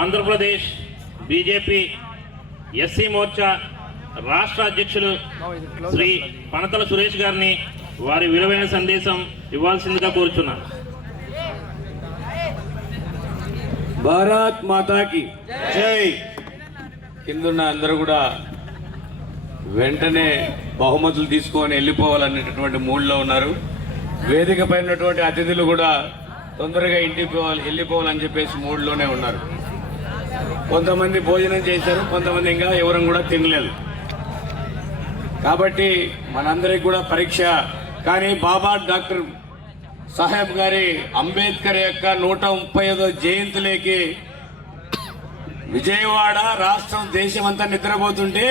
Andhra Pradesh BJP SC Morcha రాష్ట్ర అధ్యక్షులు శ్రీ పనతల సురేష్ గారిని వారి విలువైన సందేశం ఇవ్వాల్సిందిగా కోరుచున్నాను. భారత్ మాతాకి జై. కిందున్న అందరూ కూడా వెంటనే బహుమతులు తీసుకొని వెళ్ళిపోవాలనేటటువంటి మూడ్లో ఉన్నారు. వేదిక పైన ఉన్నటువంటి అతిథులు కూడా తొందరగా ఇంటికి వెళ్ళిపోవాలని చెప్పేసి మూడ్లోనే ఉన్నారు. కొంతమంది భోజనం చేశారు, కొంతమంది ఇంకా ఎవరం కూడా తినలేదు. కాబట్టి మనందరికి కూడా పరీక్ష. కానీ బాబా డాక్టర్ సాహెబ్ గారి అంబేద్కర్ యొక్క 135వ జయంతిలోకి విజయవాడ రాష్ట్రం దేశం అంతా నిద్రపోతుంటే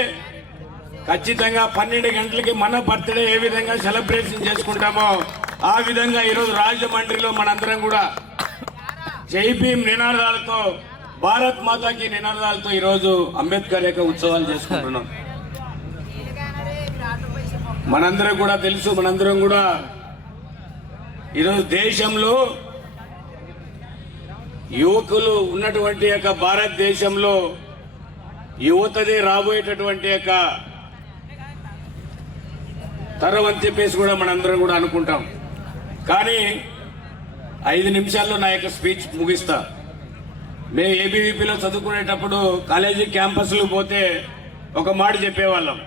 ఖచ్చితంగా 12 గంటలకి మన బర్త్డే ఏ విధంగా సెలబ్రేషన్ చేసుకుంటామో ఆ విధంగా ఈరోజు రాజమండ్రిలో మనందరం కూడా జై భీమ్ నినాదాలతో, భారత్ మాతాకి నినాదాలతో ఈరోజు అంబేద్కర్ యొక్క ఉత్సవాలు చేసుకుంటున్నాం. మనందరం కూడా తెలుసు, మనందరం కూడా ఈరోజు దేశంలో యువకులు ఉన్నటువంటి యొక్క భారతదేశంలో యువతదే రాబోయేటటువంటి యొక్క తరం అని చెప్పేసి కూడా మనందరం కూడా అనుకుంటాం. కానీ 5 నిమిషాల్లో నా యొక్క స్పీచ్ ముగిస్తా. మేము ఏబీవీపీలో చదువుకునేటప్పుడు కాలేజీ క్యాంపస్లు పోతే ఒక మాట చెప్పేవాళ్ళం,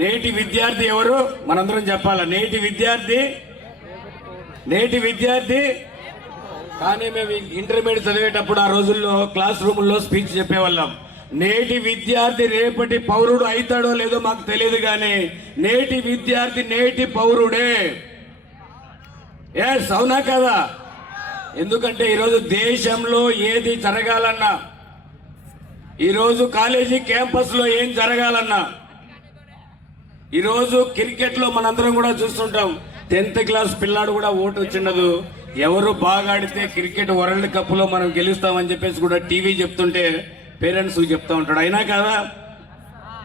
నేటి విద్యార్థి ఎవరు మనందరం చెప్పాల, నేటి విద్యార్థి. కానీ మేము ఇంటర్మీడియట్ చదివేటప్పుడు ఆ రోజుల్లో క్లాస్ రూముల్లో స్పీచ్ చెప్పేవాళ్ళం, నేటి విద్యార్థి రేపటి పౌరుడు అవుతాడో లేదో మాకు తెలియదు, కానీ నేటి విద్యార్థి నేటి పౌరుడే. ఎస్, అవునా కదా? ఎందుకంటే ఈరోజు దేశంలో ఏది జరగాలన్నా, ఈరోజు కాలేజీ క్యాంపస్లో ఏం జరగాలన్నా, ఈరోజు క్రికెట్లో మనందరం కూడా చూస్తుంటాం, 10th క్లాస్ పిల్లాడు కూడా ఓటు వచ్చిండదు. ఎవరు బాగా ఆడితే క్రికెట్ వరల్డ్ కప్లో మనం గెలుస్తామని చెప్పేసి కూడా టీవీ చెప్తుంటే పేరెంట్స్ చెప్తా ఉంటాడు. అయినా కదా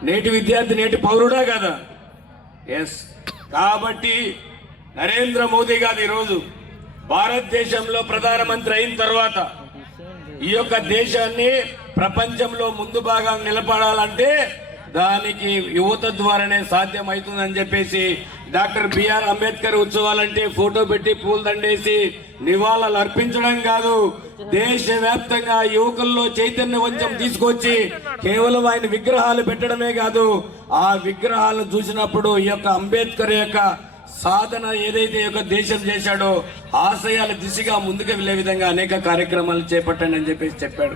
నేటి విద్యార్థి నేటి పౌరుడా కదా? ఎస్. కాబట్టి నరేంద్ర మోదీ గారు ఈరోజు భారతదేశంలో ప్రధానమంత్రి అయిన తర్వాత ఈ యొక్క దేశాన్ని ప్రపంచంలో ముందు భాగం నిలబడాలంటే దానికి యువత ద్వారానే సాధ్యం అవుతుందని చెప్పేసి డాక్టర్ బిఆర్ అంబేద్కర్ ఉత్సవాలంటే ఫోటో పెట్టి పూలు దండేసి నివాళులు అర్పించడం కాదు, దేశవ్యాప్తంగా యువకుల్లో చైతన్యవంతం తీసుకొచ్చి కేవలం ఆయన విగ్రహాలు పెట్టడమే కాదు, ఆ విగ్రహాలను చూసినప్పుడు ఈ యొక్క అంబేద్కర్ యొక్క సాధన ఏదైతే యొక్క దేశం చేశాడో ఆశయాల దిశగా ముందుకు వెళ్లే విధంగా అనేక కార్యక్రమాలు చేపట్టండి అని చెప్పేసి చెప్పాడు.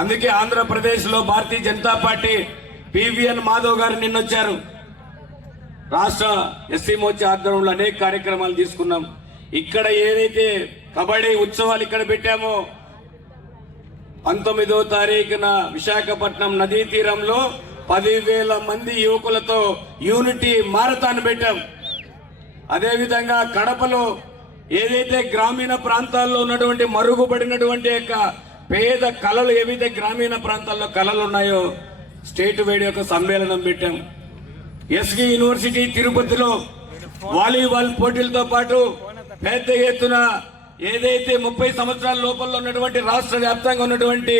అందుకే ఆంధ్రప్రదేశ్లో భారతీయ జనతా పార్టీ పివిఎన్ మాధవ్ గారు నిన్నొచ్చారు. రాష్ట్ర ఎస్సీ మోర్చా ఆధ్వర్యంలో అనేక కార్యక్రమాలు తీసుకున్నాం. ఇక్కడ ఏదైతే కబడ్డీ ఉత్సవాలు ఇక్కడ పెట్టామో 19వ తారీఖున విశాఖపట్నం నదీ తీరంలో 10,000 మంది యువకులతో యూనిటీ మారథాన్ పెట్టాం. అదేవిధంగా కడపలో ఏదైతే గ్రామీణ ప్రాంతాల్లో ఉన్నటువంటి మరుగుపడినటువంటి యొక్క పేద కళలు, ఏవైతే గ్రామీణ ప్రాంతాల్లో కళలు ఉన్నాయో స్టేట్ వైడ్ యొక్క సమ్మేళనం పెట్టాం. ఎస్వి యూనివర్సిటీ తిరుపతిలో వాలీబాల్ పోటీలతో పాటు పెద్ద ఎత్తున ఏదైతే 30 సంవత్సరాల లోపల ఉన్నటువంటి రాష్ట్ర వ్యాప్తంగా ఉన్నటువంటి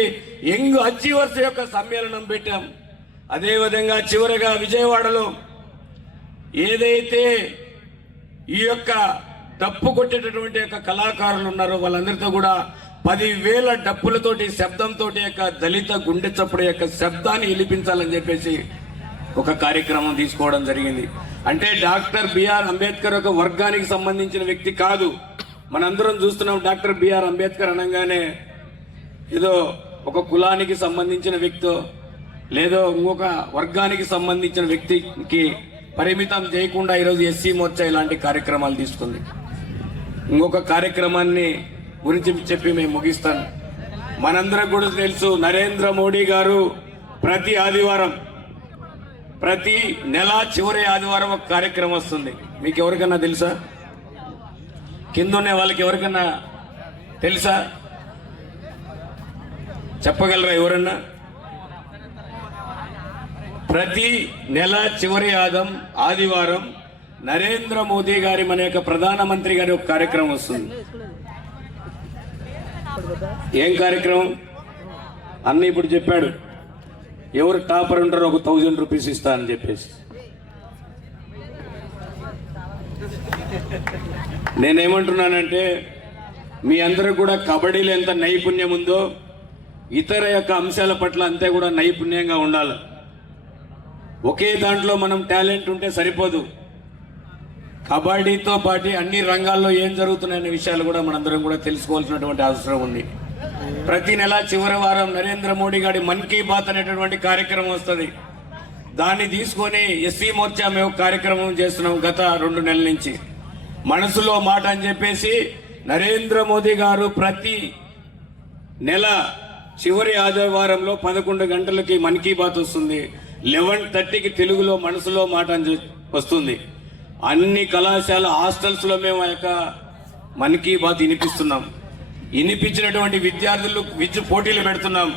యంగ్ అచీవర్స్ యొక్క సమ్మేళనం పెట్టాం. అదేవిధంగా చివరగా విజయవాడలో ఏదైతే ఈ యొక్క డప్పు కొట్టేటటువంటి యొక్క కళాకారులు ఉన్నారో వాళ్ళందరితో కూడా 10,000 డప్పులతోటి శబ్దంతో యొక్క దళిత గుండె చప్పుడు యొక్క శబ్దాన్ని వినిపించాలని చెప్పేసి ఒక కార్యక్రమం తీసుకోవడం జరిగింది. అంటే డాక్టర్ బిఆర్ అంబేద్కర్ ఒక వర్గానికి సంబంధించిన వ్యక్తి కాదు. మనందరం చూస్తున్నాం, డాక్టర్ బిఆర్ అంబేద్కర్ అనగానే ఏదో ఒక కులానికి సంబంధించిన వ్యక్తో లేదో ఇంకొక వర్గానికి సంబంధించిన వ్యక్తికి పరిమితం చేయకుండా ఈరోజు ఎస్సీ మోర్చా ఇలాంటి కార్యక్రమాలు తీసుకుంది. ఇంకొక కార్యక్రమాన్ని గురించి చెప్పి మేము ముగిస్తాను. మనందరం కూడా తెలుసు, నరేంద్ర మోడీ గారు ప్రతి ఆదివారం, ప్రతి నెల చివరి ఆదివారం ఒక కార్యక్రమం వస్తుంది. మీకు ఎవరికన్నా తెలుసా? కింద ఉన్న వాళ్ళకి ఎవరికన్నా తెలుసా? చెప్పగలరా ఎవరన్నా? ప్రతి నెల చివరి ఆదివారం నరేంద్ర మోదీ గారి మన యొక్క ప్రధానమంత్రి గారి ఒక కార్యక్రమం వస్తుంది. ఏం కార్యక్రమం? అన్న ఇప్పుడు చెప్పాడు, ఎవరు టాపర్ ఉంటారో ఒక 1000 రూపీస్ ఇస్తా అని చెప్పేసి. నేనేమంటున్నానంటే మీ అందరూ కూడా కబడ్డీలో ఎంత నైపుణ్యం ఉందో ఇతర యొక్క అంశాల పట్ల అంతే కూడా నైపుణ్యంగా ఉండాలి. ఒకే దాంట్లో మనం టాలెంట్ ఉంటే సరిపోదు. కబడ్డీతో పాటు అన్ని రంగాల్లో ఏం జరుగుతున్నాయనే విషయాలు కూడా మనందరం కూడా తెలుసుకోవాల్సినటువంటి అవసరం ఉంది. ప్రతి నెల చివరి వారం నరేంద్ర మోడీ గారి మన్ కీ బాత్ అనేటటువంటి కార్యక్రమం వస్తుంది. దాన్ని తీసుకొని ఎస్సీ మోర్చా మేము కార్యక్రమం చేస్తున్నాం గత 2 నెలల నుంచి. మనసులో మాట అని చెప్పేసి నరేంద్ర మోదీ గారు ప్రతి నెల చివరి ఆదివారంలో 11 గంటలకి మన్ కీ బాత్ వస్తుంది. 11:30కి తెలుగులో మనసులో మాట అని వస్తుంది. అన్ని కళాశాల హాస్టల్స్లో మేము ఆ యొక్క మన్ కీ బాత్ వినిపిస్తున్నాం. వినిపించినటువంటి విద్యార్థులు విద్య పోటీలు పెడుతున్నాం.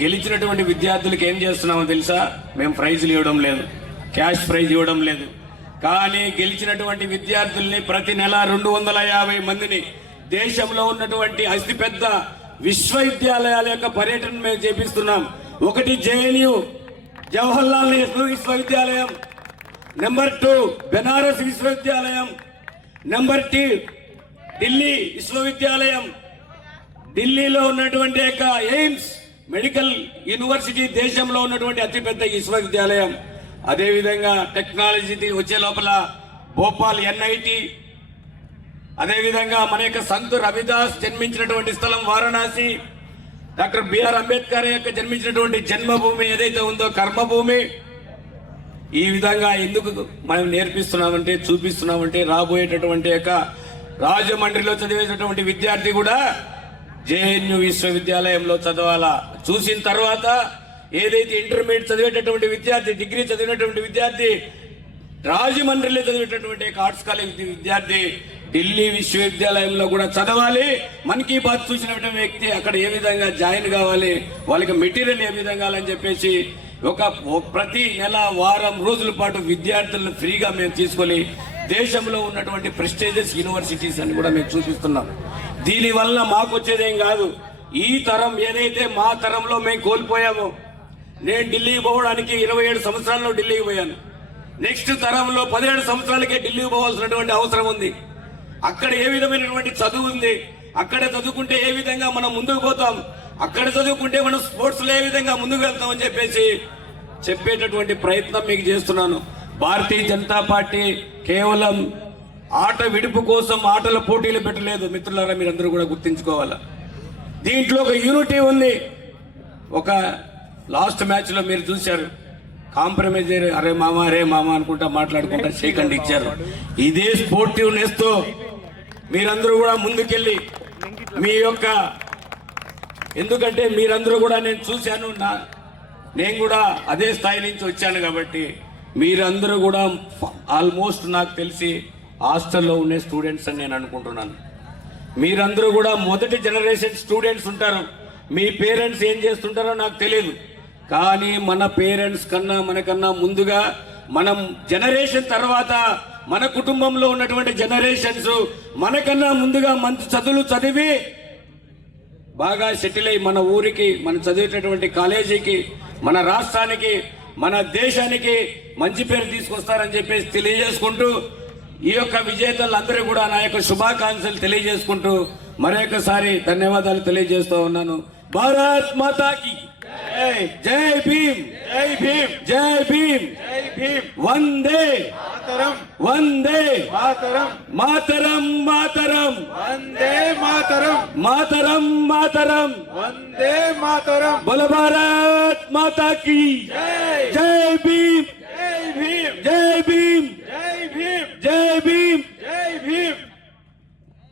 గెలిచినటువంటి విద్యార్థులకు ఏం చేస్తున్నామో తెలుసా? మేము ప్రైజులు ఇవ్వడం లేదు, క్యాష్ ప్రైజ్ ఇవ్వడం లేదు. కానీ గెలిచినటువంటి విద్యార్థుల్ని ప్రతి నెల 250 మందిని దేశంలో ఉన్నటువంటి అతిపెద్ద విశ్వవిద్యాలయాల యొక్క పర్యటన మేము చేపిస్తున్నాం. ఒకటి జేఎన్యు జవహర్లాల్ నెహ్రూ విశ్వవిద్యాలయం, నెంబర్ 2 బెనారస్ విశ్వవిద్యాలయం, నెంబర్ 2 ఢిల్లీ విశ్వవిద్యాలయం, ఢిల్లీలో ఉన్నటువంటి యొక్క ఎయిమ్స్ మెడికల్ యూనివర్సిటీ దేశంలో ఉన్నటువంటి అతిపెద్ద విశ్వవిద్యాలయం. అదేవిధంగా టెక్నాలజీ వచ్చే లోపల భోపాల్ ఎన్ఐటి, అదేవిధంగా మన యొక్క సంత్ రవిదాస్ జన్మించినటువంటి స్థలం వారణాసి, డాక్టర్ బిఆర్ అంబేద్కర్ యొక్క జన్మించినటువంటి జన్మభూమి ఏదైతే ఉందో కర్మభూమి. ఈ విధంగా ఎందుకు మనం నేర్పిస్తున్నామంటే చూపిస్తున్నామంటే రాబోయేటటువంటి యొక్క రాజమండ్రిలో చదివేటటువంటి విద్యార్థి కూడా జేఎన్యు విశ్వవిద్యాలయంలో చదవాలా. చూసిన తర్వాత ఏదైతే ఇంటర్మీడియట్ చదివేటటువంటి విద్యార్థి, డిగ్రీ చదివినటువంటి విద్యార్థి రాజమండ్రిలో చదివేటటువంటి ఆర్ట్స్ కాలేజ్ విద్యార్థి ఢిల్లీ విశ్వవిద్యాలయంలో కూడా చదవాలి. మన్ కీ బాత్ చూసినటువంటి వ్యక్తి అక్కడ ఏ విధంగా జాయిన్ కావాలి, వాళ్ళకి మెటీరియల్ ఏ విధంగా అని చెప్పేసి ప్రతి నెల వారం రోజుల పాటు విద్యార్థులను ఫ్రీగా మేము తీసుకొని దేశంలో ఉన్నటువంటి ప్రెస్టీజియస్ యూనివర్సిటీస్ అని కూడా మేము చూపిస్తున్నాం. దీనివల్ల మాకు వచ్చేదేం కాదు, ఈ తరం ఏదైతే మా తరంలో మేము కోల్పోయామో, నేను ఢిల్లీకి పోవడానికి 27 సంవత్సరాల్లో ఢిల్లీకి పోయాను. నెక్స్ట్ తరంలో 17 సంవత్సరాలకే ఢిల్లీకి పోవాల్సినటువంటి అవసరం ఉంది. అక్కడ ఏ విధమైనటువంటి చదువు ఉంది, అక్కడ చదువుకుంటే ఏ విధంగా మనం ముందుకు పోతాం, అక్కడ చదువుకుంటే మనం స్పోర్ట్స్లో ఏ విధంగా ముందుకు వెళ్తామని చెప్పేసి చెప్పేటటువంటి ప్రయత్నం మీకు చేస్తున్నాను. భారతీయ జనతా పార్టీ కేవలం ఆట విడుపు కోసం ఆటల పోటీలు పెట్టలేదు మిత్రులారా, మీరందరూ కూడా గుర్తించుకోవాలా. దీంట్లో ఒక యూనిటీ ఉంది. ఒక లాస్ట్ మ్యాచ్లో మీరు చూశారు, కాంప్రమైజ్ అరే మామ అనుకుంటా మాట్లాడుకుంటా షేక్ హ్యాండ్ ఇచ్చారు. ఇదే స్పోర్టివ్నెస్తో మీరందరూ కూడా ముందుకెళ్ళి మీ యొక్క, ఎందుకంటే మీరందరూ కూడా నేను చూశాను, నేను కూడా అదే స్థాయి నుంచి వచ్చాను కాబట్టి మీరందరూ కూడా ఆల్మోస్ట్ నాకు తెలిసి హాస్టల్లో ఉండే స్టూడెంట్స్ అని నేను అనుకుంటున్నాను. మీరందరూ కూడా మొదటి జనరేషన్ స్టూడెంట్స్ ఉంటారు. మీ పేరెంట్స్ ఏం చేస్తుంటారో నాకు తెలియదు, కానీ మన పేరెంట్స్ కన్నా మనకన్నా ముందుగా మనం జనరేషన్ తర్వాత మన కుటుంబంలో ఉన్నటువంటి జనరేషన్స్ మనకన్నా ముందుగా మంచి చదువులు చదివి బాగా సెటిల్ అయ్యి మన ఊరికి, మన చదివేటటువంటి కాలేజీకి, మన రాష్ట్రానికి, మన దేశానికి మంచి పేరు తీసుకొస్తారని చెప్పేసి తెలియజేసుకుంటూ ఈ యొక్క విజేతలందరూ కూడా నా యొక్క శుభాకాంక్షలు తెలియజేసుకుంటూ మరొకసారి ధన్యవాదాలు తెలియజేస్తూ ఉన్నాను. భారత్ మాతాకి జై భీమ్, జై భీమ్, జై భీమ్, జై భీమ్. వందే మాతరం, వందే మాతరం, మాతరం మాతరం, వందే మాతరం, మాతరం మాతరం, వందే మాతరం. బోలో భారత్ మాతాకి జై, జై భీమ్.